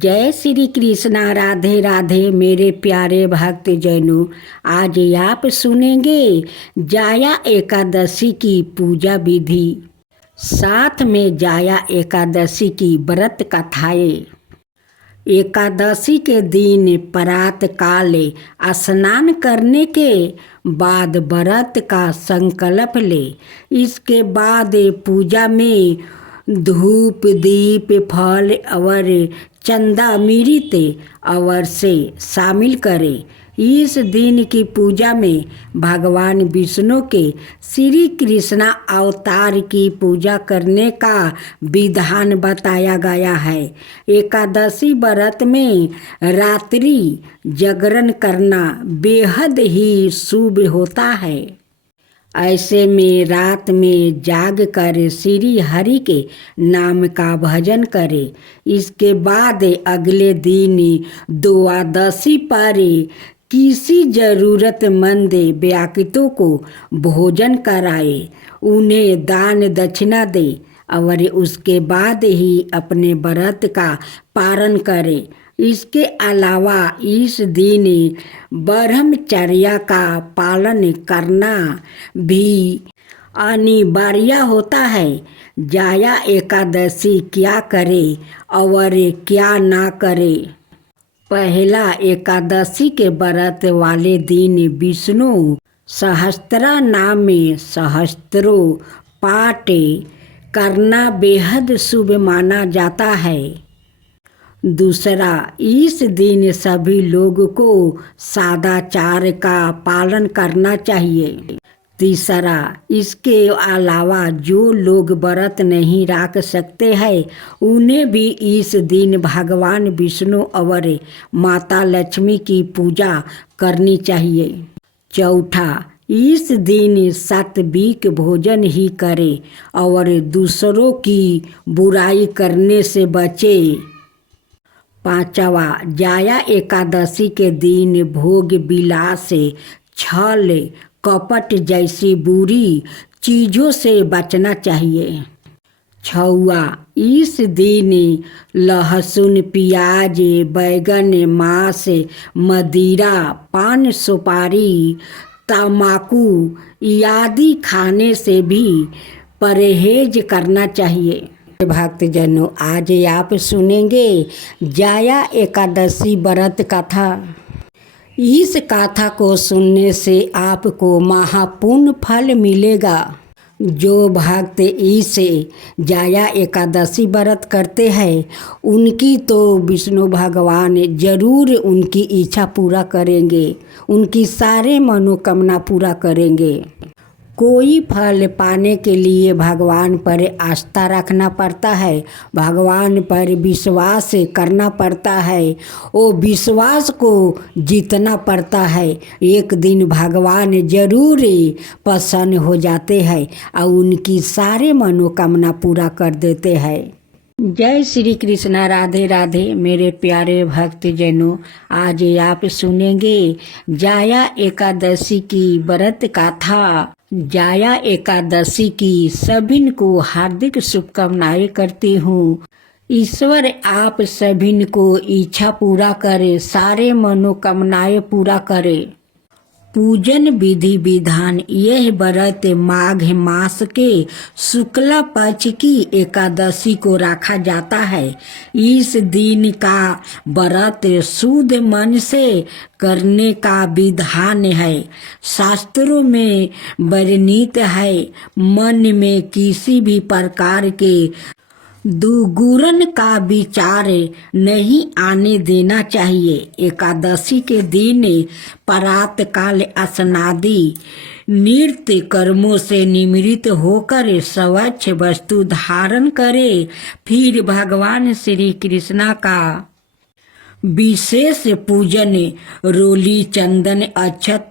जय श्री कृष्णा। राधे राधे मेरे प्यारे भक्त जनों, आज आप सुनेंगे जाया एकादशी की पूजा विधि, साथ में जाया एकादशी की व्रत कथाएं। एकादशी के दिन प्रात काल स्नान करने के बाद व्रत का संकल्प ले। इसके बाद पूजा में धूप दीप फल और चंदा अमृत और से शामिल करें। इस दिन की पूजा में भगवान विष्णु के श्री कृष्ण अवतार की पूजा करने का विधान बताया गया है। एकादशी व्रत में रात्रि जागरण करना बेहद ही शुभ होता है। ऐसे में रात में जाग कर श्री हरि के नाम का भजन करें। इसके बाद अगले दिन द्वादशी पर किसी जरूरतमंद व्यक्तियों को भोजन कराए, उन्हें दान दक्षिणा दे और उसके बाद ही अपने व्रत का पारण करें। इसके अलावा इस दिन ब्रह्मचर्य का पालन करना भी अनिवार्य होता है। जाया एकादशी क्या करे और क्या ना करे। पहला, एकादशी के व्रत वाले दिन विष्णु सहस्त्र नाम में सहस्त्रों पाठ करना बेहद शुभ माना जाता है। दूसरा, इस दिन सभी लोगों को सदाचार का पालन करना चाहिए। तीसरा, इसके अलावा जो लोग व्रत नहीं रख सकते हैं उन्हें भी इस दिन भगवान विष्णु और माता लक्ष्मी की पूजा करनी चाहिए। चौथा, इस दिन सात्विक भोजन ही करें और दूसरों की बुराई करने से बचे। पांचवा, जाया एकादशी के दिन भोग विलास छल कपट जैसी बुरी चीज़ों से बचना चाहिए। छवा, इस दिन लहसुन प्याज बैगन मांस मदिरा पान सुपारी तम्बाकू आदि खाने से भी परहेज करना चाहिए। भक्तजनों, आज आप सुनेंगे जाया एकादशी व्रत कथा। इस कथा को सुनने से आपको महापुण्य फल मिलेगा। जो भक्त इस जाया एकादशी व्रत करते हैं उनकी तो विष्णु भगवान जरूर उनकी इच्छा पूरा करेंगे, उनकी सारे मनोकामना पूरा करेंगे। कोई फल पाने के लिए भगवान पर आस्था रखना पड़ता है, भगवान पर विश्वास करना पड़ता है, वो विश्वास को जीतना पड़ता है। एक दिन भगवान जरूर प्रसन्न हो जाते हैं और उनकी सारे मनोकामना पूरा कर देते हैं। जय श्री कृष्णा। राधे राधे मेरे प्यारे भक्त जनों, आज आप सुनेंगे जाया एकादशी की व्रत कथा। जाया एकादशी की सभी को हार्दिक शुभकामनाएं करती हूँ। ईश्वर आप सभी को इच्छा पूरा करे, सारे मनोकामनाएं पूरा करे। पूजन विधि विधान। यह व्रत माघ मास के शुक्ल पक्ष की एकादशी को रखा जाता है। इस दिन का व्रत शुद्ध मन से करने का विधान है। शास्त्रों में वर्णित है, मन में किसी भी प्रकार के दुर्गुण का विचार नहीं आने देना चाहिए। एकादशी के दिन प्रात काल स्नादि नृत्य कर्मों से निवृत्त होकर स्वच्छ वस्तु धारण करे। फिर भगवान श्री कृष्ण का विशेष पूजन रोली चंदन अक्षत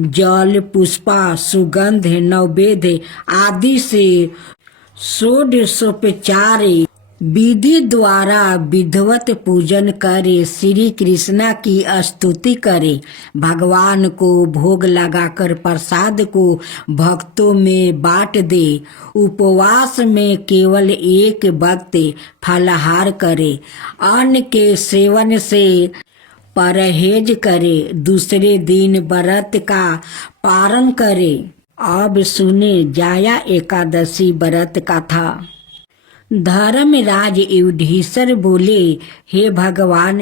जल पुष्पा सुगंध नैवेद्य आदि से षोडशोपचार विधि द्वारा विधिवत पूजन करे, श्री कृष्णा की स्तुति करे, भगवान को भोग लगाकर प्रसाद को भक्तों में बांट दे, उपवास में केवल एक वक्त फलाहार करे, अन्न के सेवन से परहेज करे, दूसरे दिन व्रत का पारण करे। अब सुने जाया एकादशी व्रत कथा। धर्मराज युधिष्ठिर बोले, हे भगवान,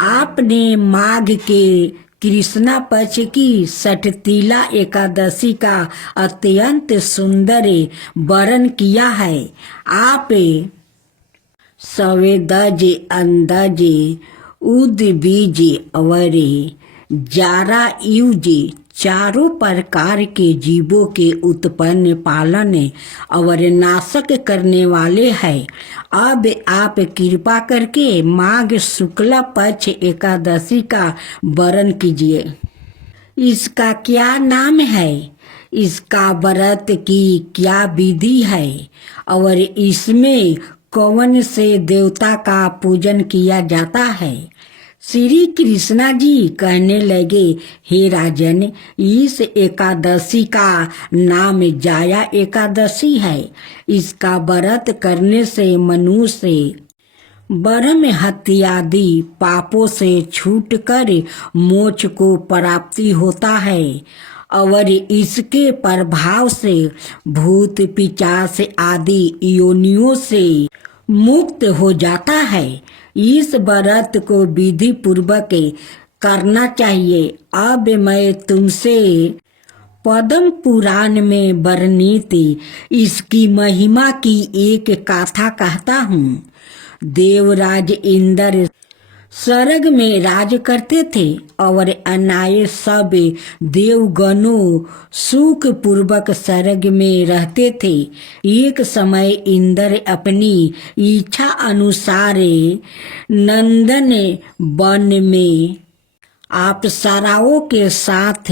आपने माघ के कृष्णा पक्ष की षठतिला एकादशी का अत्यंत सुंदर वर्णन किया है। आप सवेदज, अंदज, उद्बीज और जारा युज चारों प्रकार के जीवों के उत्पन्न, पालन और नाशक करने वाले हैं। अब आप कृपा करके माघ शुक्ला पक्ष एकादशी का वर्णन कीजिए। इसका क्या नाम है, इसका व्रत की क्या विधि है और इसमें कौन से देवता का पूजन किया जाता है। श्री कृष्णा जी कहने लगे, हे राजन, इस एकादशी का नाम जाया एकादशी है। इसका व्रत करने से मनुष्य ब्रह्म हत्यादि पापों से छूटकर मोक्ष को प्राप्ति होता है और इसके प्रभाव से भूत पिशाच आदि योनियों से मुक्त हो जाता है। इस व्रत को विधि पूर्वक करना चाहिए। अब मैं तुमसे पद्म पुराण में वर्णित इसकी महिमा की एक गाथा कहता हूँ। देवराज इंद्र स्वर्ग में राज करते थे और अन्य सब देवगणों सुख पूर्वक स्वर्ग में रहते थे। एक समय इंद्र अपनी इच्छा अनुसार नंदन वन में अप्सराओं के साथ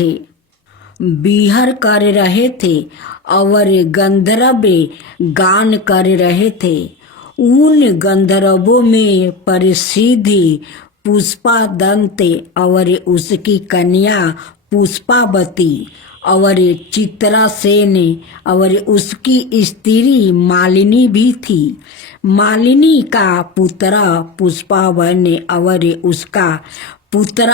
विहर कर रहे थे और गंधर्व गान कर रहे थे। उन गंधर्वों में प्रसिद्ध पुष्पादंत और उसकी कन्या पुष्पावती और चित्रासेन और उसकी स्त्री मालिनी भी थी। मालिनी का पुत्र पुष्पावन और उसका पुत्र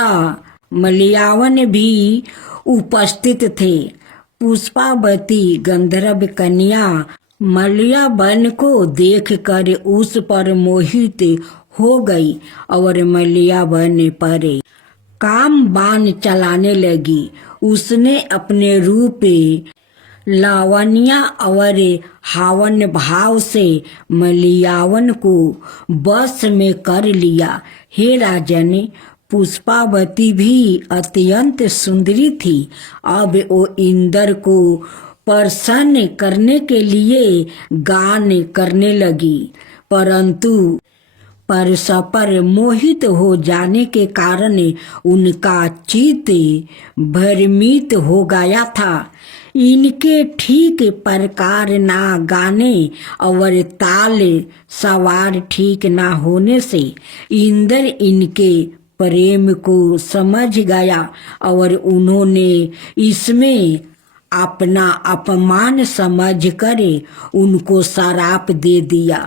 मलयावन भी उपस्थित थे। पुष्पावती गंधर्व कन्या मलयावन को देखकर उस पर मोहित हो गई और मलयावन पर काम बाण चलाने लगी। उसने अपने रूप लावण्य और हावन भाव से मलयावन को वश में कर लिया। हे राजन, पुष्पावती भी अत्यंत सुंदरी थी। अब वो इंद्र को प्रसन्न करने के लिए गान करने लगी, परंतु परस्पर मोहित हो जाने के कारण उनका चित्त भ्रमित हो गया था। इनके ठीक प्रकार ना गाने और ताल सवार ठीक ना होने से इंद्र इनके प्रेम को समझ गया और उन्होंने इसमें अपना अपमान समझकर उनको श्राप दे दिया।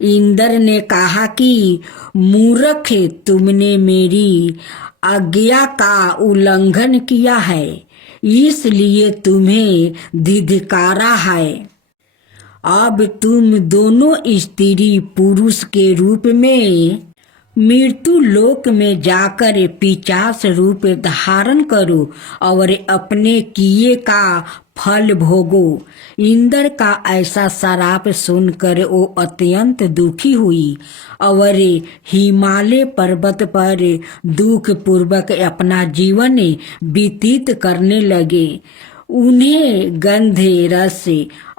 इंद्र ने कहा कि मूर्ख, तुमने मेरी आज्ञा का उल्लंघन किया है, इसलिए तुम्हें धिक्कारा है। अब तुम दोनों स्त्री पुरुष के रूप में मृत्यु लोक में जाकर पिशाच रूप धारण करो और अपने किए का फल भोगो। इंद्र का ऐसा श्राप सुनकर वो अत्यंत दुखी हुई और हिमालय पर्वत पर दुख पूर्वक अपना जीवन व्यतीत करने लगे। उन्हें गंधे, रस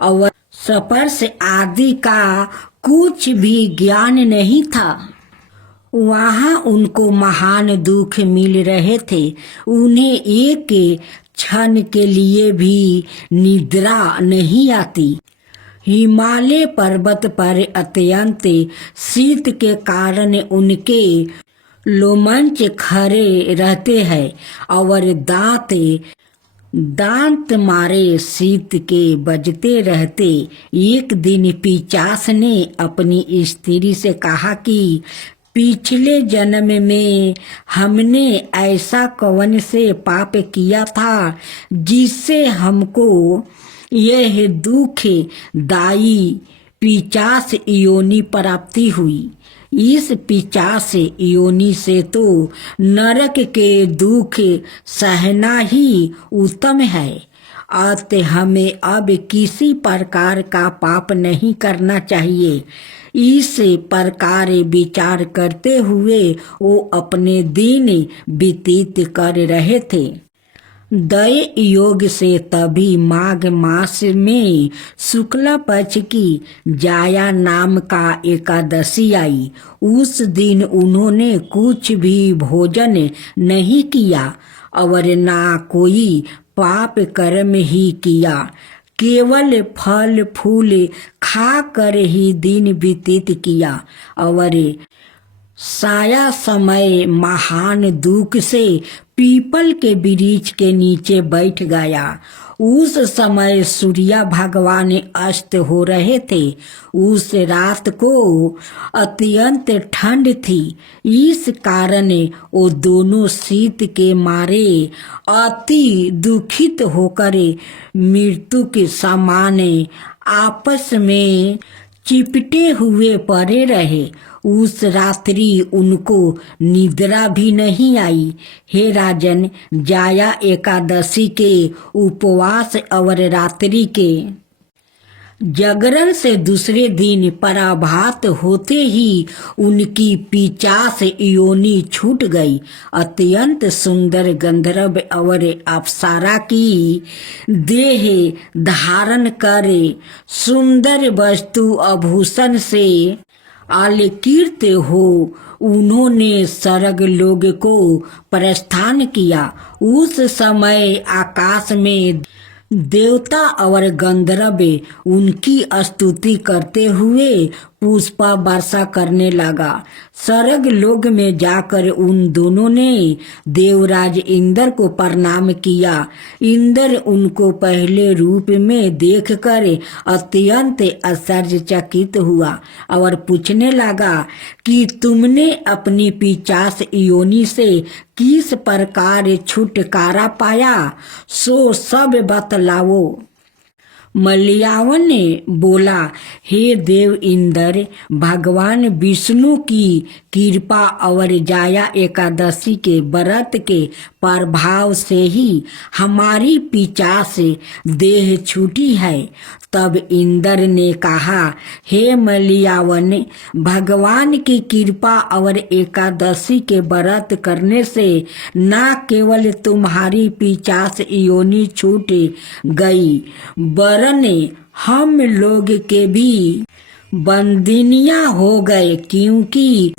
और स्पर्श आदि का कुछ भी ज्ञान नहीं था। वहाँ उनको महान दुख मिल रहे थे। उन्हें एक क्षण के लिए भी निद्रा नहीं आती। हिमालय पर्वत पर अत्यंत शीत के कारण उनके लोमंच खड़े रहते हैं और दांत मारे शीत के बजते रहते। एक दिन पिशाच ने अपनी स्त्री से कहा कि पिछले जन्म में हमने ऐसा कौन से पाप किया था जिससे हमको यह दुखदायी पिशाच योनि प्राप्ति हुई। इस पिशाच योनि से तो नरक के दुख सहना ही उत्तम है। अतः हमें अब किसी प्रकार का पाप नहीं करना चाहिए। इस प्रकार विचार करते हुए वो अपने दिन व्यतीत कर रहे थे। दय योग से तभी माघ मास में शुक्ल पक्ष की जाया नाम का एकादशी आई। उस दिन उन्होंने कुछ भी भोजन नहीं किया और ना कोई पाप कर्म ही किया, केवल फल फूल खा कर ही दिन व्यतीत किया और साया समय महान दुख से पीपल के वृक्ष के नीचे बैठ गया। उस समय सूर्य भगवान अस्त हो रहे थे। उस रात को अत्यंत ठंड थी। इस कारण वो दोनों शीत के मारे अति दुखित होकर मृत्यु के समान आपस में चिपटे हुए पड़े रहे। उस रात्रि उनको निद्रा भी नहीं आई। हे राजन, जाया एकादशी के उपवास और रात्रि के जागरण से दूसरे दिन पराभात होते ही उनकी पिशाच योनि छूट गई। अत्यंत सुंदर गंधर्व और अप्सरा की देह धारण करे सुंदर वस्तु आभूषण से अलंकृत हो उन्होंने स्वर्ग लोक को प्रस्थान किया। उस समय आकाश में देवता और गंधर्व उनकी स्तुति करते हुए पुष्पा वर्षा करने लगा। स्वर्ग लोक में जाकर उन दोनों ने देवराज इंद्र को प्रणाम किया। इंद्र उनको पहले रूप में देखकर अत्यंत आश्चर्यचकित हुआ और पूछने लगा कि तुमने अपनी पिशाच योनि से किस प्रकार छुटकारा पाया, सो सब बतलाओ। मलयावन ने बोला, हे देव इंद्र, भगवान विष्णु की कृपा और जाया एकादशी के व्रत के प्रभाव से ही हमारी पिशाच देह छूटी है। तब इंद्र ने कहा, हे मलयावन, भगवान की कृपा और एकादशी के व्रत करने से न केवल तुम्हारी पिशाच योनि छूट गई, वरन हम लोग के भी बंदनिया हो गए, क्योंकि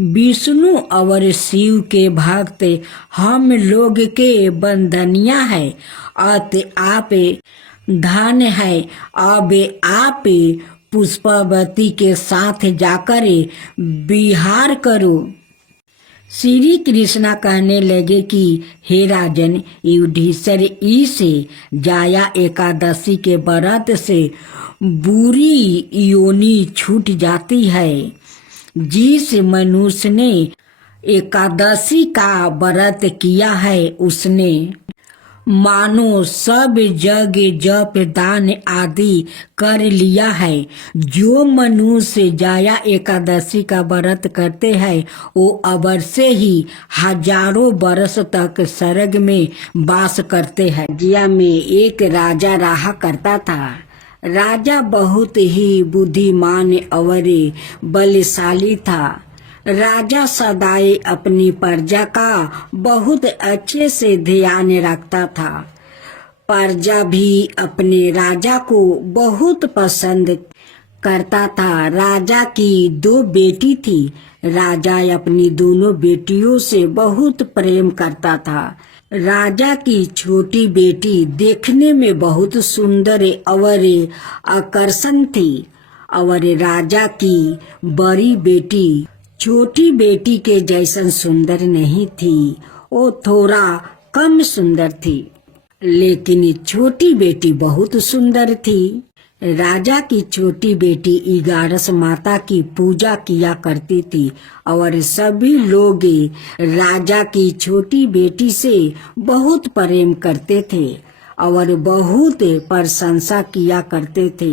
विष्णु और शिव के भक्त हम लोग के बंदनिया है। अतः आप धन है। अब आप पुष्पावती के साथ जाकर विहार करो। श्री कृष्णा कहने लगे कि हे राजन युधिष्ठिर, इस जाया एकादशी के व्रत से बुरी योनि छूट जाती है। जिस मनुष्य ने एकादशी का व्रत किया है उसने मानो सब जग जप दान आदि कर लिया है। जो मनुष्य जाया एकादशी का व्रत करते हैं वो अवश्य ही हजारों वर्ष तक स्वर्ग में वास करते हैं। जिया में एक राजा रहा करता था। राजा बहुत ही बुद्धिमान और बलशाली था। राजा सदाई अपनी प्रजा का बहुत अच्छे से ध्यान रखता था। प्रजा भी अपने राजा को बहुत पसंद करता था। राजा की 2 बेटी थी। राजा अपनी दोनों बेटियों से बहुत प्रेम करता था। राजा की छोटी बेटी देखने में बहुत सुंदर और आकर्षण थी और राजा की बड़ी बेटी छोटी बेटी के जैसन सुंदर नहीं थी। वो थोड़ा कम सुंदर थी, लेकिन छोटी बेटी बहुत सुंदर थी। राजा की छोटी बेटी इगारस माता की पूजा किया करती थी और सभी लोग राजा की छोटी बेटी से बहुत प्रेम करते थे और बहुत प्रशंसा किया करते थे।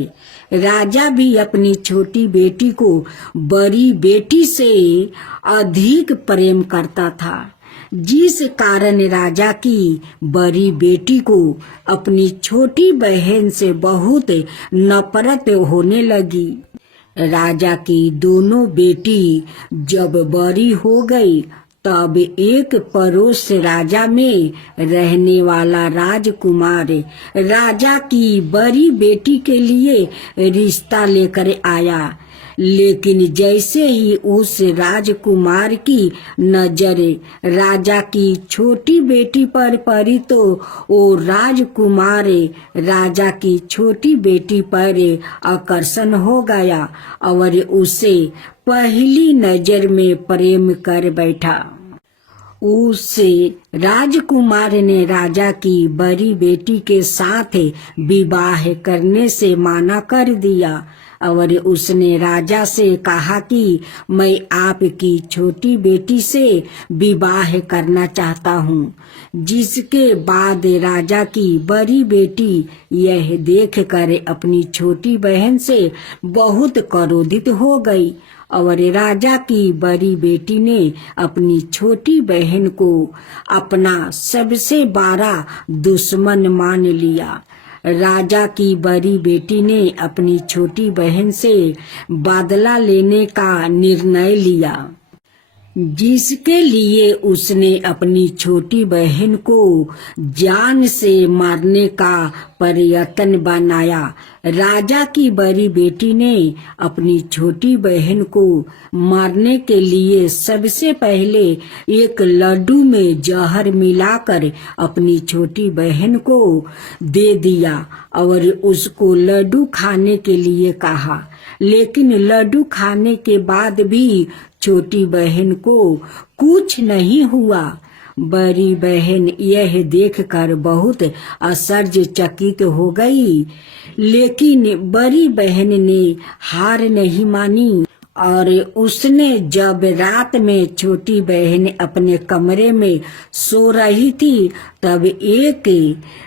राजा भी अपनी छोटी बेटी को बड़ी बेटी से अधिक प्रेम करता था, जिस कारण राजा की बड़ी बेटी को अपनी छोटी बहन से बहुत नफरत होने लगी। राजा की दोनों बेटी जब बड़ी हो गई तब एक पड़ोस राजा में रहने वाला राजकुमार राजा की बड़ी बेटी के लिए रिश्ता लेकर आया। लेकिन जैसे ही उस राजकुमार की नजर राजा की छोटी बेटी पर पड़ी तो वो राजकुमार राजा की छोटी बेटी पर आकर्षण हो गया और उसे पहली नजर में प्रेम कर बैठा। उस राजकुमार ने राजा की बड़ी बेटी के साथ विवाह करने से मना कर दिया और उसने राजा से कहा कि मैं आपकी छोटी बेटी से विवाह करना चाहता हूँ। जिसके बाद राजा की बड़ी बेटी यह देखकर अपनी छोटी बहन से बहुत क्रोधित हो गई और राजा की बड़ी बेटी ने अपनी छोटी बहन को अपना सबसे बड़ा दुश्मन मान लिया। राजा की बड़ी बेटी ने अपनी छोटी बहन से बदला लेने का निर्णय लिया, जिसके लिए उसने अपनी छोटी बहन को जान से मारने का प्रयत्न बनाया। राजा की बड़ी बेटी ने अपनी छोटी बहन को मारने के लिए सबसे पहले एक लड्डू में जहर मिलाकर अपनी छोटी बहन को दे दिया और उसको लड्डू खाने के लिए कहा। लेकिन लड्डू खाने के बाद भी छोटी बहन को कुछ नहीं हुआ। बड़ी बहन यह देखकर बहुत आश्चर्यचकित हो गई, लेकिन बड़ी बहन ने हार नहीं मानी और उसने जब रात में छोटी बहन अपने कमरे में सो रही थी तब एक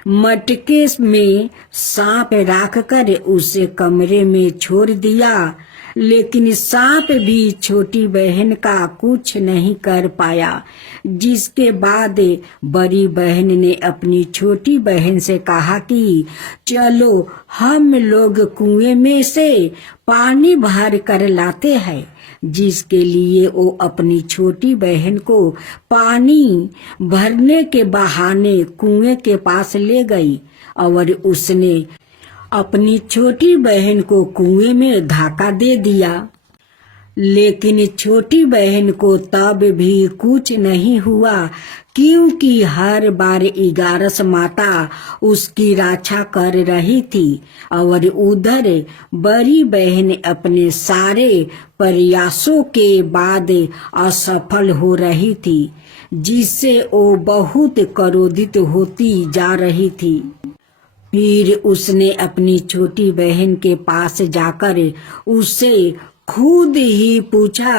मटके में सांप रखकर उसे कमरे में छोड़ दिया। लेकिन सांप भी छोटी बहन का कुछ नहीं कर पाया। जिसके बाद बड़ी बहन ने अपनी छोटी बहन से कहा कि चलो हम लोग कुएं में से पानी भर कर लाते हैं। जिसके लिए वो अपनी छोटी बहन को पानी भरने के बहाने कुएं के पास ले गई और उसने अपनी छोटी बहन को कुएं में धक्का दे दिया। लेकिन छोटी बहन को तब भी कुछ नहीं हुआ, क्योंकि हर बार इगारस माता उसकी रक्षा कर रही थी और उधर बड़ी बहन अपने सारे प्रयासों के बाद असफल हो रही थी, जिससे वो बहुत क्रोधित होती जा रही थी। फिर उसने अपनी छोटी बहन के पास जाकर उससे खुद ही पूछा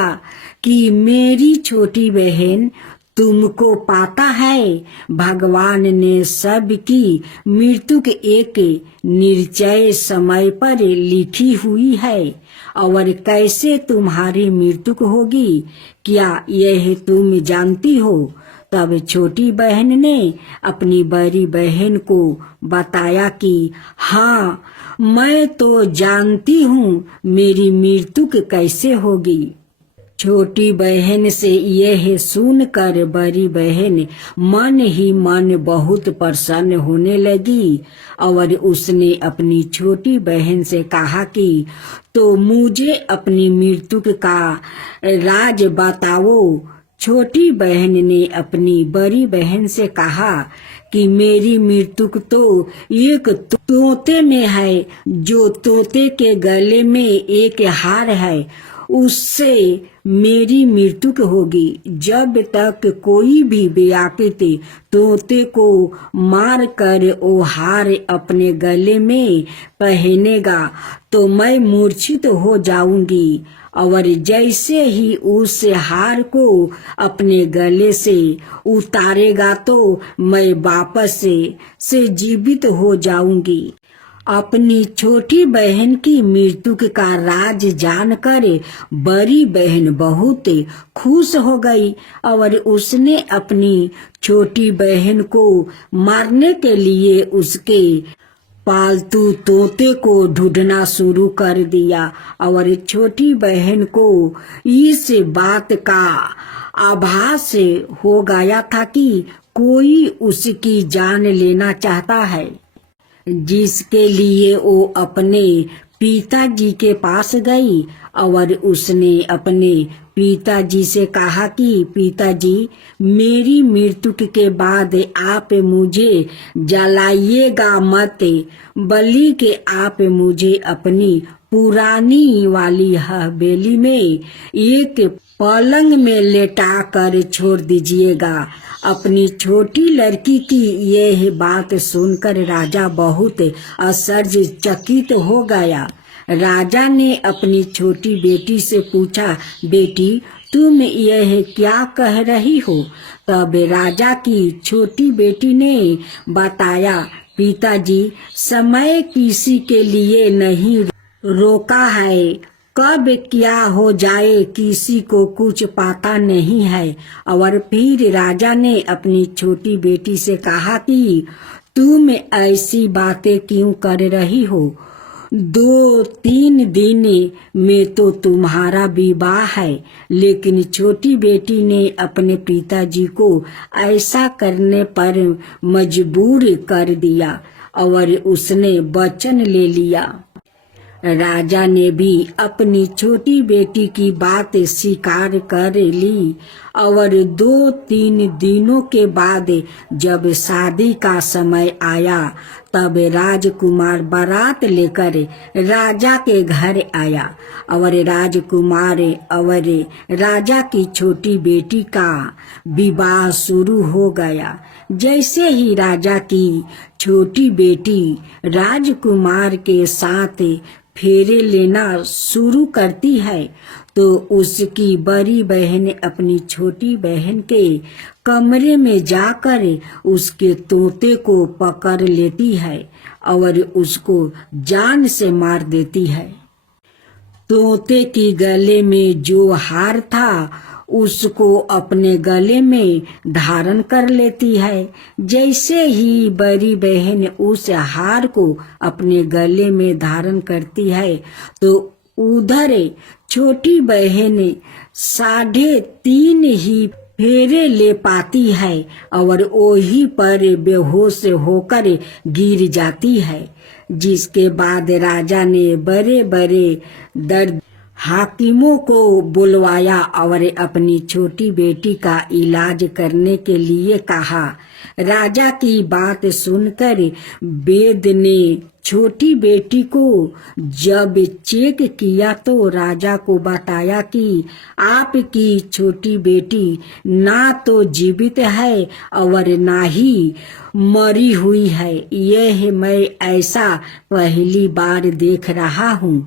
कि मेरी छोटी बहन, तुमको पता है भगवान ने सबकी मृत्यु के एक निश्चय समय पर लिखी हुई है और कैसे तुम्हारी मृत्यु होगी, क्या यह तुम जानती हो? तब छोटी बहन ने अपनी बड़ी बहन को बताया कि हाँ, मैं तो जानती हूँ मेरी मृत्यु कैसे होगी। छोटी बहन से यह सुनकर बड़ी बहन मन ही मन बहुत प्रसन्न होने लगी और उसने अपनी छोटी बहन से कहा कि तो मुझे अपनी मृत्यु का राज बताओ छोटी बहन ने अपनी बड़ी बहन से कहा कि मेरी मृत्यु तो एक तोते में है, जो तोते के गले में एक हार है, उससे मेरी मृत्यु होगी। जब तक कोई भी बेअक्ल तोते को मार कर वो हार अपने गले में पहनेगा तो मैं मूर्छित हो जाऊंगी, और जैसे ही उस हार को अपने गले से उतारेगा तो मैं वापस से जीवित हो जाऊंगी। अपनी छोटी बहन की मृत्यु का राज जानकर बड़ी बहन बहुत खुश हो गई और उसने अपनी छोटी बहन को मारने के लिए उसके पालतू तोते को ढूंढना शुरू कर दिया। और छोटी बहन को इस बात का आभास हो गया था कि कोई उसकी जान लेना चाहता है, जिसके लिए वो अपने पिताजी के पास गई और उसने अपने पिताजी से कहा कि पिताजी, मेरी मृत्यु के बाद आप मुझे जलाइएगा मत, बल्कि आप मुझे अपनी पुरानी वाली हवेली में एक पलंग में लेटा कर छोड़ दीजिएगा। अपनी छोटी लड़की की यह बात सुनकर राजा बहुत आश्चर्यचकित हो गया। राजा ने अपनी छोटी बेटी से पूछा, बेटी, तुम यह क्या कह रही हो? तब राजा की छोटी बेटी ने बताया, पिताजी, समय किसी के लिए नहीं रोका है, कब क्या हो जाए किसी को कुछ पता नहीं है। और फिर राजा ने अपनी छोटी बेटी से कहा कि तुम ऐसी बातें क्यों कर रही हो? 2-3 दिन में तो तुम्हारा विवाह है। लेकिन छोटी बेटी ने अपने पिताजी को ऐसा करने पर मजबूर कर दिया और उसने वचन ले लिया। राजा ने भी अपनी छोटी बेटी की बात स्वीकार कर ली और 2-3 दिनों के बाद जब शादी का समय आया तब राजकुमार बारात लेकर राजा के घर आया और राजकुमार और राजा की छोटी बेटी का विवाह शुरू हो गया। जैसे ही राजा की छोटी बेटी राजकुमार के साथ फेरे लेना शुरू करती है तो उसकी बड़ी बहन अपनी छोटी बहन के कमरे में जाकर उसके तोते को पकड़ लेती है और उसको जान से मार देती है। तोते के गले में जो हार था उसको अपने गले में धारण कर लेती है। जैसे ही बड़ी बहन उस हार को अपने गले में धारण करती है तो उधर छोटी बहन 3.5 ही फेरे ले पाती है और वही पर बेहोश होकर गिर जाती है। जिसके बाद राजा ने बड़े बड़े दर्द हाकिमों को बुलवाया और अपनी छोटी बेटी का इलाज करने के लिए कहा। राजा की बात सुनकर वैद्य ने छोटी बेटी को जब चेक किया तो राजा को बताया कि आपकी छोटी बेटी ना तो जीवित है और ना ही मरी हुई है। यह मैं ऐसा पहली बार देख रहा हूँ।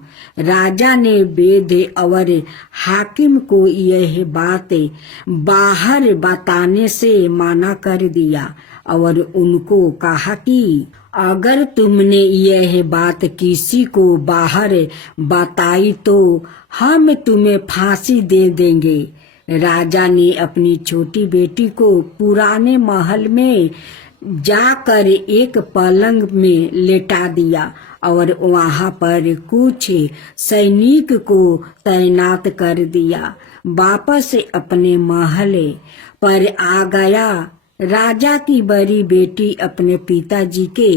राजा ने वैद्य और हाकिम को यह बात बाहर बताने से मना कर दिया और उनको कहा कि अगर तुमने यह बात किसी को बाहर बताई तो हम तुम्हें फांसी दे देंगे। राजा ने अपनी छोटी बेटी को पुराने महल में जाकर एक पलंग में लेटा दिया और वहां पर कुछ सैनिक को तैनात कर दिया। वापस अपने महल पर आ गया। राजा की बड़ी बेटी अपने पिताजी के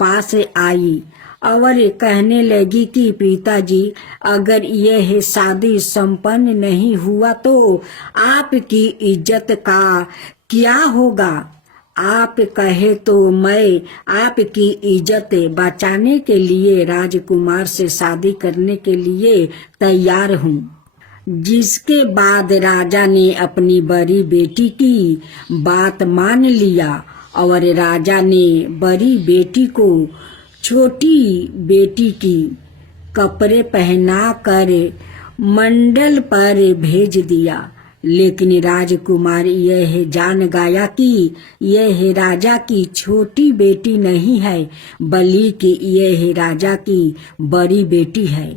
पास आई और कहने लगी कि पिताजी, अगर यह शादी संपन्न नहीं हुआ तो आपकी इज्जत का क्या होगा? आप कहे तो मैं आपकी इज्जत बचाने के लिए राजकुमार से शादी करने के लिए तैयार हूँ। जिसके बाद राजा ने अपनी बड़ी बेटी की बात मान लिया और राजा ने बड़ी बेटी को छोटी बेटी की कपड़े पहना कर मंडल पर भेज दिया। लेकिन राजकुमार यह जान गया कि यह राजा की छोटी बेटी नहीं है, बल्कि यह राजा की बड़ी बेटी है।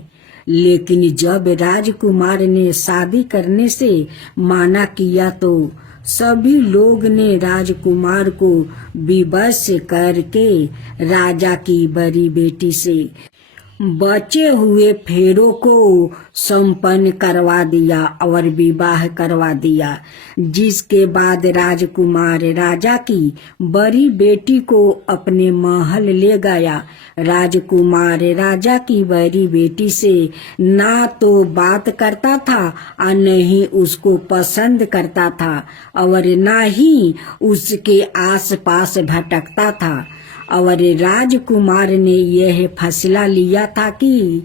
लेकिन जब राजकुमार ने शादी करने से माना किया तो सभी लोग ने राजकुमार को विवश करके राजा की बड़ी बेटी से बचे हुए फेरों को संपन्न करवा दिया और विवाह करवा दिया। जिसके बाद राजकुमार राजा की बड़ी बेटी को अपने महल ले गया। राजकुमार राजा की बड़ी बेटी से ना तो बात करता था और न ही उसको पसंद करता था और ना ही उसके आसपास भटकता था। और राजकुमार ने यह फैसला लिया था कि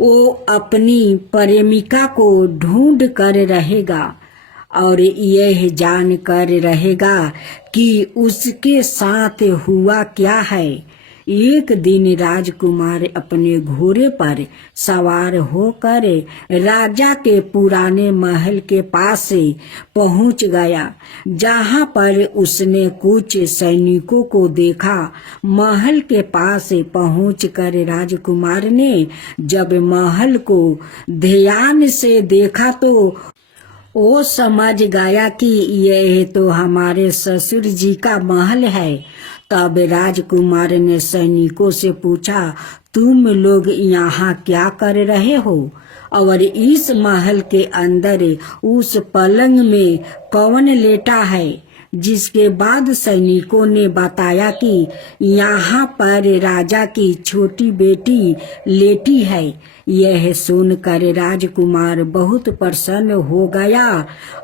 वो अपनी प्रेमिका को ढूंढ कर रहेगा और यह जान कर रहेगा कि उसके साथ हुआ क्या है। एक दिन राजकुमार अपने घोड़े पर सवार होकर राजा के पुराने महल के पास से पहुंच गया, जहां पर उसने कुछ सैनिकों को देखा। महल के पास पहुंचकर राजकुमार ने जब महल को ध्यान से देखा तो वो समझ गया कि यह तो हमारे ससुर जी का महल है। तब राजकुमार ने सैनिकों से पूछा, तुम लोग यहाँ क्या कर रहे हो और इस महल के अंदर उस पलंग में कौन लेटा है? जिसके बाद सैनिकों ने बताया कि यहाँ पर राजा की छोटी बेटी लेटी है। यह सुनकर राजकुमार बहुत प्रसन्न हो गया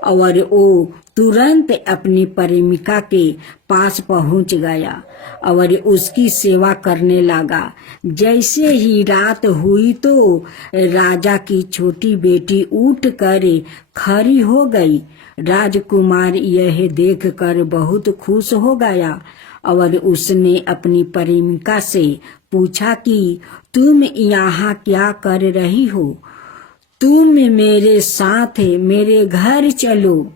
और वो तुरंत अपनी प्रेमिका के पास पहुंच गया और उसकी सेवा करने लगा। जैसे ही रात हुई तो राजा की छोटी बेटी उठकर खड़ी हो गई। राजकुमार यह देखकर बहुत खुश हो गया और उसने अपनी प्रेमिका से पूछा कि तुम यहाँ क्या कर रही हो? तुम मेरे साथ मेरे घर चलो।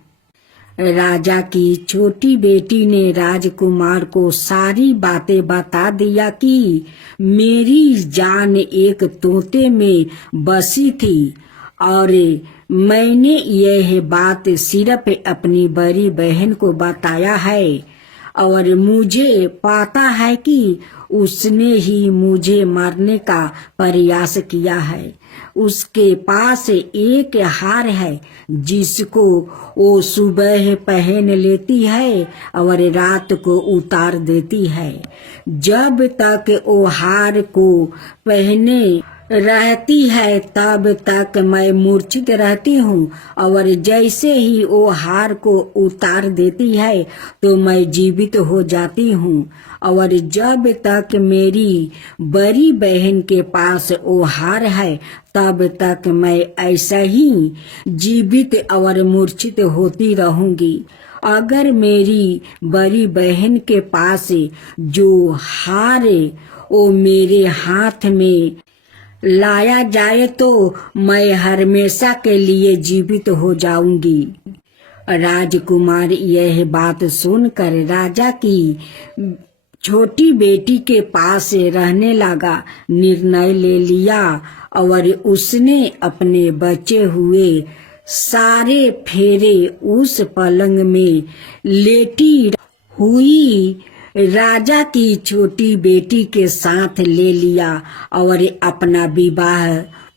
राजा की छोटी बेटी ने राजकुमार को सारी बातें बता दिया कि मेरी जान एक तोते में बसी थी और मैंने यह बात सिर्फ अपनी बड़ी बहन को बताया है और मुझे पता है कि उसने ही मुझे मारने का प्रयास किया है। उसके पास एक हार है जिसको वो सुबह पहन लेती है और रात को उतार देती है। जब तक वो हार को पहने रहती है तब तक मैं मूर्छित रहती हूँ और जैसे ही वो हार को उतार देती है तो मैं जीवित हो जाती हूँ। और जब तक मेरी बड़ी बहन के पास वो हार है तब तक मैं ऐसा ही जीवित और मूर्छित होती रहूंगी। अगर मेरी बड़ी बहन के पास जो हार वो मेरे हाथ में लाया जाए तो मैं हमेशा के लिए जीवित हो जाऊंगी। राजकुमार यह बात सुनकर राजा की छोटी बेटी के पास रहने लगा निर्णय ले लिया और उसने अपने बचे हुए सारे फेरे उस पलंग में लेटी हुई राजा की छोटी बेटी के साथ ले लिया और अपना विवाह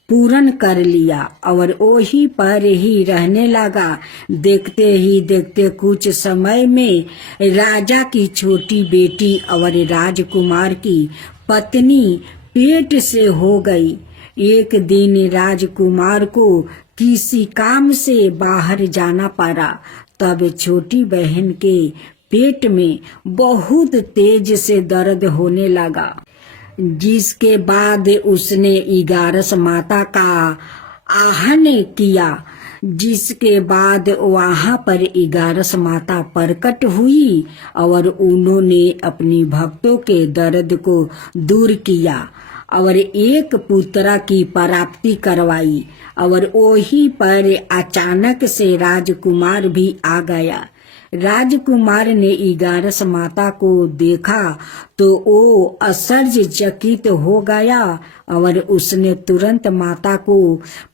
पूर्ण कर लिया और वहीं पर ही रहने लगा। देखते ही देखते कुछ समय में राजा की छोटी बेटी और राजकुमार की पत्नी पेट से हो गई। एक दिन राजकुमार को किसी काम से बाहर जाना पड़ा। तब छोटी बहन के पेट में बहुत तेज से दर्द होने लगा, जिसके बाद उसने 11 माता का आहन किया। जिसके बाद वहां पर 11 माता प्रकट हुई और उन्होंने अपनी भक्तों के दर्द को दूर किया और एक पुत्रा की प्राप्ति करवाई। और वही पर अचानक से राजकुमार भी आ गया। राजकुमार ने 11 माता को देखा तो वो आश्चर्यचकित हो गया और उसने तुरंत माता को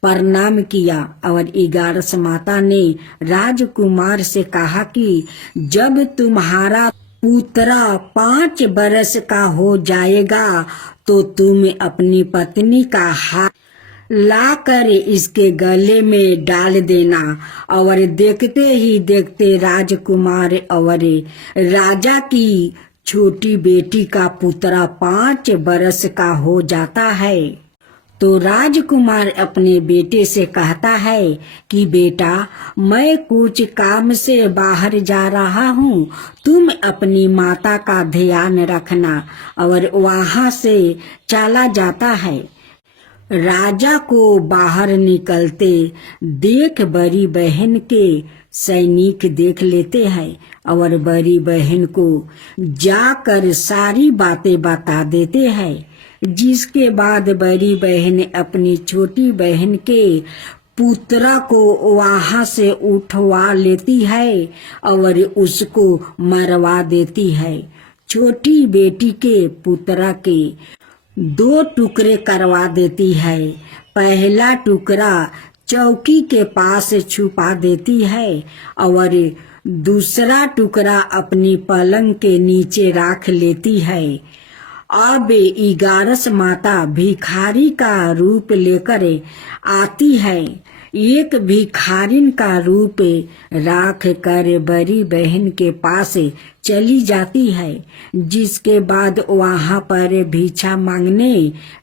प्रणाम किया। और 11 माता ने राजकुमार से कहा कि जब तुम्हारा पुत्रा 5 बरस का हो जाएगा तो तुम अपनी पत्नी का हाथ लाकर इसके गले में डाल देना। और देखते ही देखते राजकुमार और राजा की छोटी बेटी का पुत्रा 5 बरस का हो जाता है। तो राजकुमार अपने बेटे से कहता है कि बेटा, मैं कुछ काम से बाहर जा रहा हूँ, तुम अपनी माता का ध्यान रखना। और वहां से चला जाता है। राजा को बाहर निकलते देख बड़ी बहन के सैनिक देख लेते हैं और बड़ी बहन को जाकर सारी बातें बता देते हैं। जिसके बाद बड़ी बहन अपनी छोटी बहन के पुत्रा को वहां से उठवा लेती है और उसको मरवा देती है। छोटी बेटी के पुत्रा के 2 टुकड़े करवा देती है। पहला टुकड़ा चौकी के पास छुपा देती है और दूसरा टुकड़ा अपनी पलंग के नीचे रख लेती है। अब 11 माता भिखारी का रूप लेकर आती है। एक भिखारिन का रूप राख कर बड़ी बहन के पास चली जाती है। जिसके बाद वहां पर भिक्षा मांगने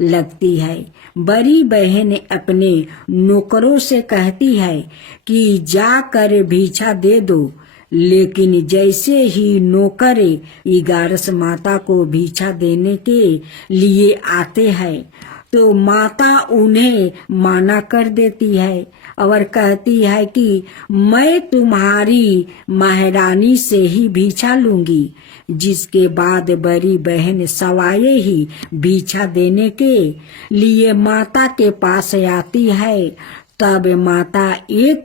लगती है। बड़ी बहन अपने नौकरों से कहती है कि जाकर भिक्षा दे दो। लेकिन जैसे ही नौकर 11 माता को भिक्षा देने के लिए आते हैं तो माता उन्हें मना कर देती है और कहती है कि मैं तुम्हारी महारानी से ही भिक्षा लूंगी। जिसके बाद बड़ी बहन सवाए ही भिक्षा देने के लिए माता के पास आती है। तब माता एक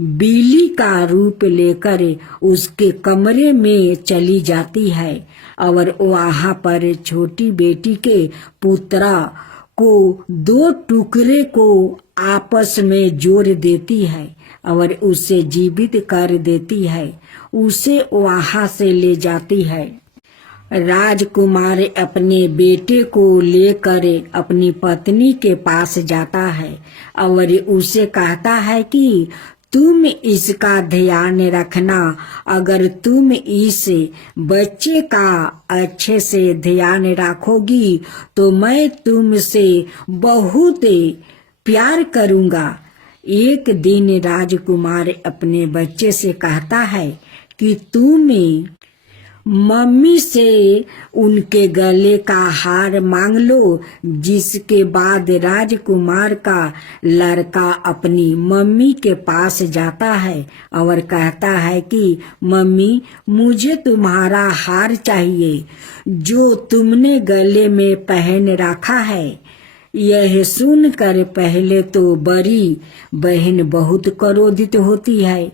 बिल्ली का रूप लेकर उसके कमरे में चली जाती है और वहां पर छोटी बेटी के पुत्रा को 2 टुकड़े को आपस में जोड़ देती है और उसे जीवित कर देती है। उसे वहां से ले जाती है। राजकुमार अपने बेटे को लेकर अपनी पत्नी के पास जाता है और उसे कहता है कि तुम इसका ध्यान रखना। अगर तुम इस बच्चे का अच्छे से ध्यान रखोगी तो मैं तुमसे बहुत प्यार करूंगा। एक दिन राजकुमार अपने बच्चे से कहता है कि तुम मम्मी से उनके गले का हार मांग लो। जिसके बाद राजकुमार का लड़का अपनी मम्मी के पास जाता है और कहता है कि मम्मी, मुझे तुम्हारा हार चाहिए जो तुमने गले में पहन रखा है। यह सुनकर पहले तो बड़ी बहन बहुत क्रोधित होती है,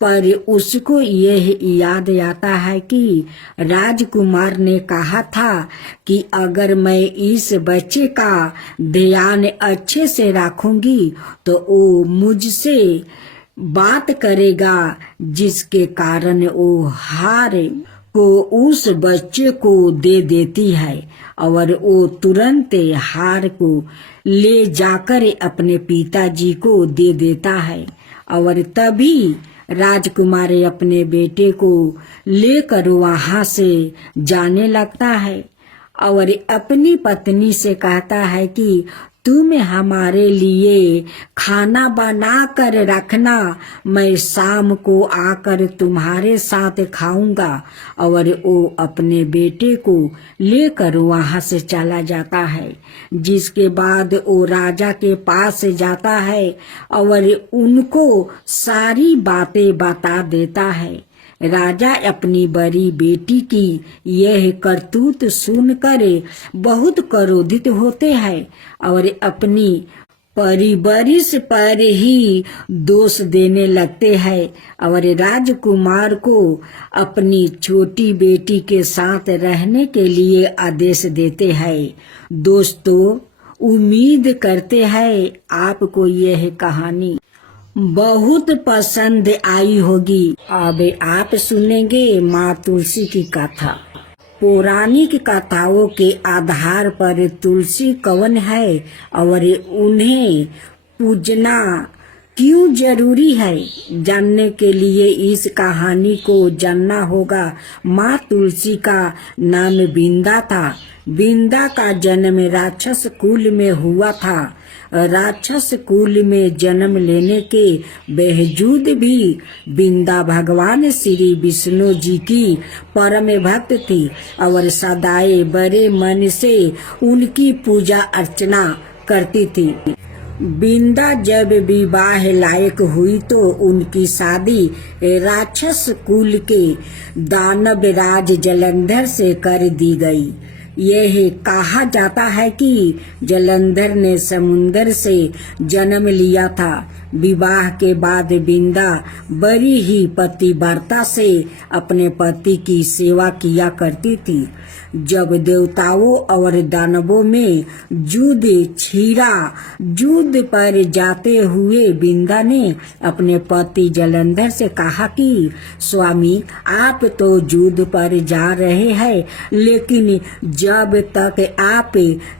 पर उसको यह याद आता है कि राजकुमार ने कहा था कि अगर मैं इस बच्चे का ध्यान अच्छे से रखूंगी तो वो मुझसे बात करेगा। जिसके कारण वो हार को उस बच्चे को दे देती है और वो तुरंत हार को ले जाकर अपने पिताजी को दे देता है। और तभी राजकुमार अपने बेटे को लेकर वहां से जाने लगता है और अपनी पत्नी से कहता है कि तुम हमारे लिए खाना बना कर रखना, मैं शाम को आकर तुम्हारे साथ खाऊंगा। और वो अपने बेटे को लेकर वहां से चला जाता है, जिसके बाद वो राजा के पास जाता है और उनको सारी बातें बता देता है। राजा अपनी बड़ी बेटी की यह करतूत सुनकर बहुत क्रोधित होते हैं और अपनी परिवरिश पर ही दोष देने लगते हैं और राजकुमार को अपनी छोटी बेटी के साथ रहने के लिए आदेश देते हैं। दोस्तों, उम्मीद करते हैं आपको यह कहानी बहुत पसंद आई होगी। अब आप सुनेंगे माँ तुलसी की कथा। पौराणिक कथाओं के आधार पर तुलसी कौन है और उन्हें पूजना क्यों जरूरी है, जानने के लिए इस कहानी को जानना होगा। माँ तुलसी का नाम बिंदा था। बिंदा का जन्म राक्षस कुल में हुआ था। राक्षस कुल में जन्म लेने के बावजूद भी बिंदा भगवान श्री विष्णु जी की परम भक्त थी और सदाए बड़े मन से उनकी पूजा अर्चना करती थी। बिंदा जब विवाह लायक हुई तो उनकी शादी राक्षस कुल के दानव राज जलंधर से कर दी गई। यह कहा जाता है कि जलंधर ने समुंदर से जन्म लिया था। विवाह के बाद बिंदा बड़ी ही पतिव्रता से अपने पति की सेवा किया करती थी। जब देवताओं और दानवों में युद्ध छिड़ा, युद्ध पर जाते हुए बिंदा ने अपने पति जलंधर से कहा कि स्वामी, आप तो युद्ध पर जा रहे हैं, लेकिन जब तक आप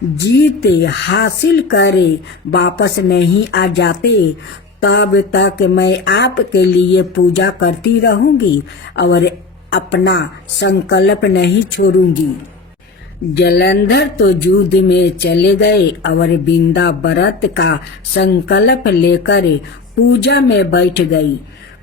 जीत हासिल करे वापस नहीं आ जाते तब तक मैं आपके लिए पूजा करती रहूंगी और अपना संकल्प नहीं छोड़ूंगी। जलंधर तो युद्ध में चले गए और बिंदा व्रत का संकल्प लेकर पूजा में बैठ गई।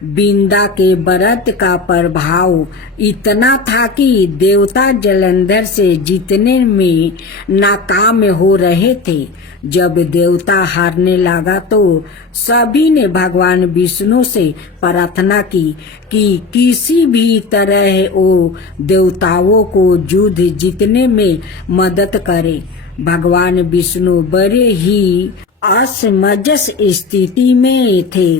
बिंदा के व्रत का प्रभाव इतना था कि देवता जलंधर से जीतने में नाकाम हो रहे थे। जब देवता हारने लगा तो सभी ने भगवान विष्णु से प्रार्थना की कि किसी भी तरह वो देवताओं को युद्ध जीतने में मदद करे। भगवान विष्णु बड़े ही असमंजस स्थिति में थे।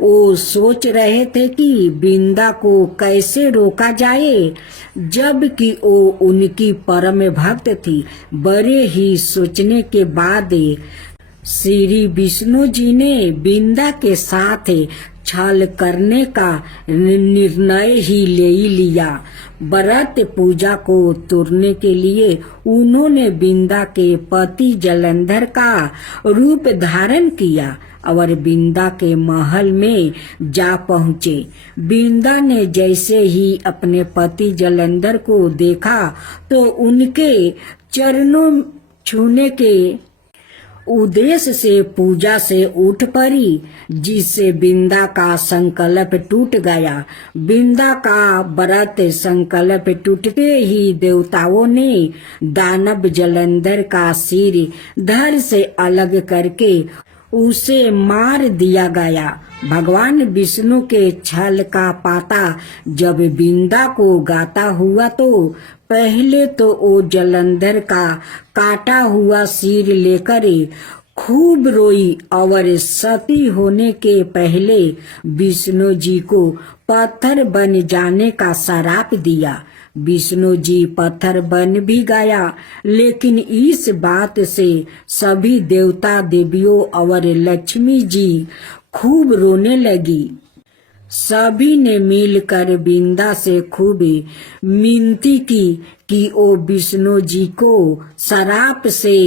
वो सोच रहे थे कि बिंदा को कैसे रोका जाए, जबकि वो उनकी परम भक्त थी। बड़े ही सोचने के बाद श्री विष्णु जी ने बिंदा के साथ छल करने का निर्णय ही ले लिया। व्रत पूजा को तोड़ने के लिए उन्होंने बिंदा के पति जलंधर का रूप धारण किया और बिंदा के महल में जा पहुँचे। बिंदा ने जैसे ही अपने पति जलंधर को देखा तो उनके चरणों छूने के उद्देश्य से पूजा से उठ पड़ी, जिससे बिंदा का संकल्प टूट गया। बिंदा का व्रत संकल्प टूटते ही देवताओं ने दानव जलंधर का सिर धड़ से अलग करके उसे मार दिया गया। भगवान विष्णु के छल का पाता जब बिंदा को गाता हुआ तो पहले तो वो जलंधर का काटा हुआ सिर लेकर खूब रोई और सती होने के पहले विष्णु जी को पत्थर बन जाने का श्राप दिया। विष्णु जी पत्थर बन भी गया, लेकिन इस बात से सभी देवता देवियों और लक्ष्मी जी खूब रोने लगी। सभी ने मिलकर बिंदा से खूब मिनती की कि वो विष्णु जी को श्राप से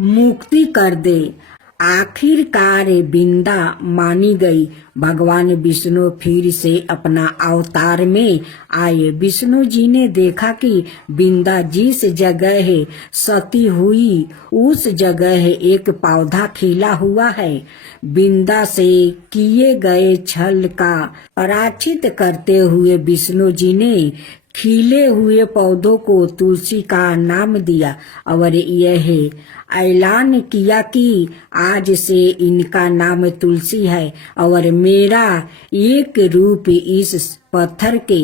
मुक्ति कर दे। आखिरकार बिंदा मानी गई। भगवान विष्णु फिर से अपना अवतार में आए। विष्णु जी ने देखा कि बिंदा जिस जगह सती हुई उस जगह एक पौधा खिला हुआ है। बिंदा से किए गए छल का प्रायश्चित करते हुए विष्णु जी ने खिले हुए पौधों को तुलसी का नाम दिया और यह ऐलान किया कि आज से इनका नाम तुलसी है और मेरा एक रूप इस पत्थर के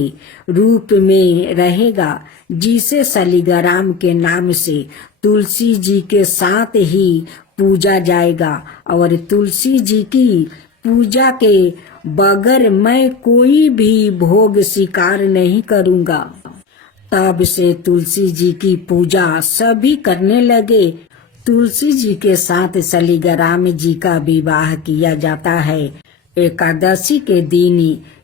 रूप में रहेगा जिसे शालिग्राम के नाम से तुलसी जी के साथ ही पूजा जाएगा और तुलसी जी की पूजा के बगैर मैं कोई भी भोग स्वीकार नहीं करूंगा। तब से तुलसी जी की पूजा सभी करने लगे। तुलसी जी के साथ शालिग्राम जी का विवाह किया जाता है। एकादशी के दिन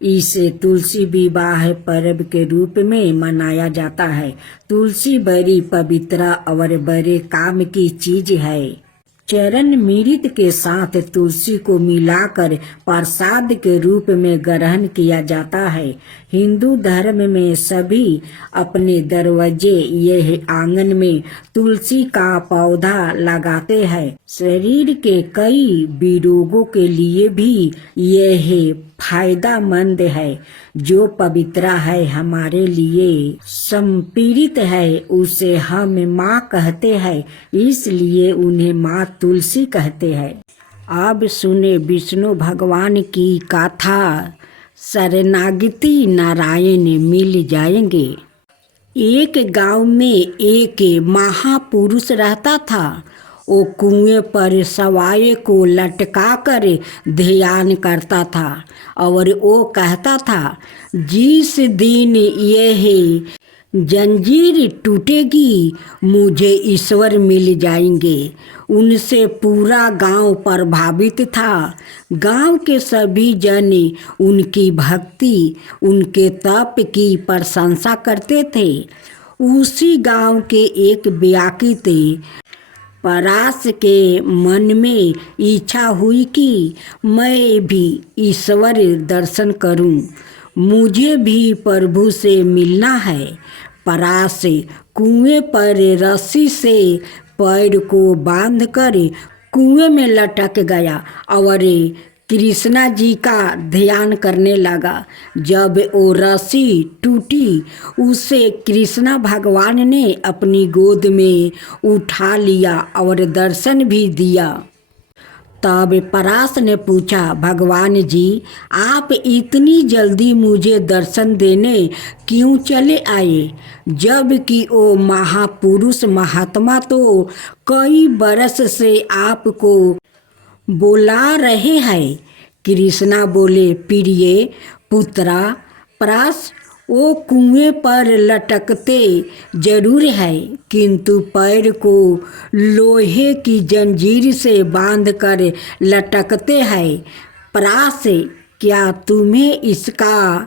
इसे तुलसी विवाह पर्व के रूप में मनाया जाता है। तुलसी बड़ी पवित्र और बड़े काम की चीज है। चरण मृत के साथ तुलसी को मिलाकर प्रसाद के रूप में ग्रहण किया जाता है। हिंदू धर्म में सभी अपने दरवाजे यह आंगन में तुलसी का पौधा लगाते हैं। शरीर के कई विरोगों के लिए भी यह फायदेमंद है। जो पवित्र है हमारे लिए संपीड़ित है उसे हम माँ कहते हैं, इसलिए उन्हें माँ तुलसी कहते हैं। अब सुने विष्णु भगवान की कथा। शरणागति नारायण मिल जाएंगे। एक गांव में एक महापुरुष रहता था। वो कुएं पर सवाए को लटका कर ध्यान करता था और वो कहता था, जिस दिन यह जंजीर टूटेगी मुझे ईश्वर मिल जाएंगे। उनसे पूरा गांव प्रभावित था। गांव के सभी जन उनकी भक्ति उनके तप की प्रशंसा करते थे। उसी गांव के एक व्याकुल परास के मन में इच्छा हुई कि मैं भी ईश्वर दर्शन करूं, मुझे भी प्रभु से मिलना है। परास कुएं पर रस्सी से पैर को बांधकर कुएं में लटक गया और कृष्णा जी का ध्यान करने लगा। जब वो रस्सी टूटी उसे कृष्णा भगवान ने अपनी गोद में उठा लिया और दर्शन भी दिया। तब परास ने पूछा, भगवान जी आप इतनी जल्दी मुझे दर्शन देने क्यों चले आए, जबकि वो महापुरुष महात्मा तो कई बरस से आपको बुला रहे हैं। कृष्णा बोले, प्रिय पुत्रा परास, वो कुएं पर लटकते जरूर है किंतु पैर को लोहे की जंजीर से बांधकर लटकते हैं। परास, क्या तुम्हें इसका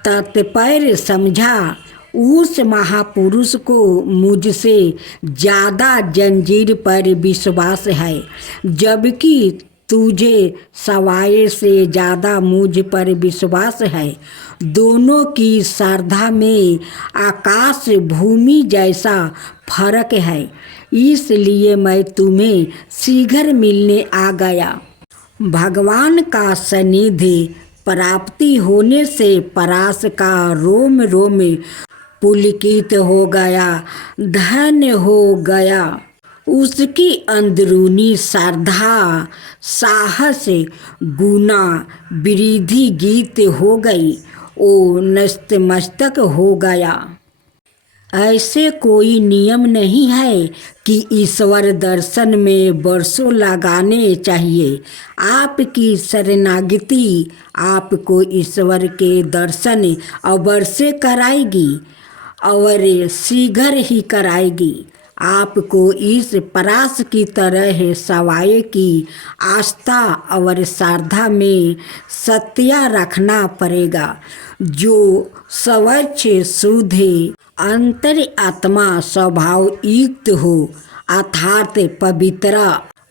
तात्पर्य समझा? उस महापुरुष को मुझसे ज़्यादा जंजीर पर विश्वास है, जबकि तुझे सवाए से ज़्यादा मुझ पर विश्वास है। दोनों की श्रद्धा में आकाश भूमि जैसा फर्क है, इसलिए मैं तुम्हें शीघ्र मिलने आ गया। भगवान का सानिध्य प्राप्ति होने से परास का रोम रोम पुलकित हो गया, धन्य हो गया। उसकी अंदरूनी श्रद्धा साहस गुना वृद्धि गीत हो गई। वो नतमस्तक हो गया। ऐसे कोई नियम नहीं है कि ईश्वर दर्शन में वर्षों लगाने चाहिए। आपकी शरणागति आपको ईश्वर के दर्शन अवश्य कराएगी और शीघ्र ही कराएगी। आपको इस परास की तरह सवाए की आस्था और श्रद्धा में सत्य रखना पड़ेगा। जो स्वच्छ शुद्ध अंतर आत्मा स्वभाव युक्त हो, अर्थात पवित्र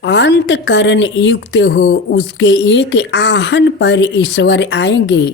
अंतकरण युक्त हो उसके एक आहन पर ईश्वर आएंगे।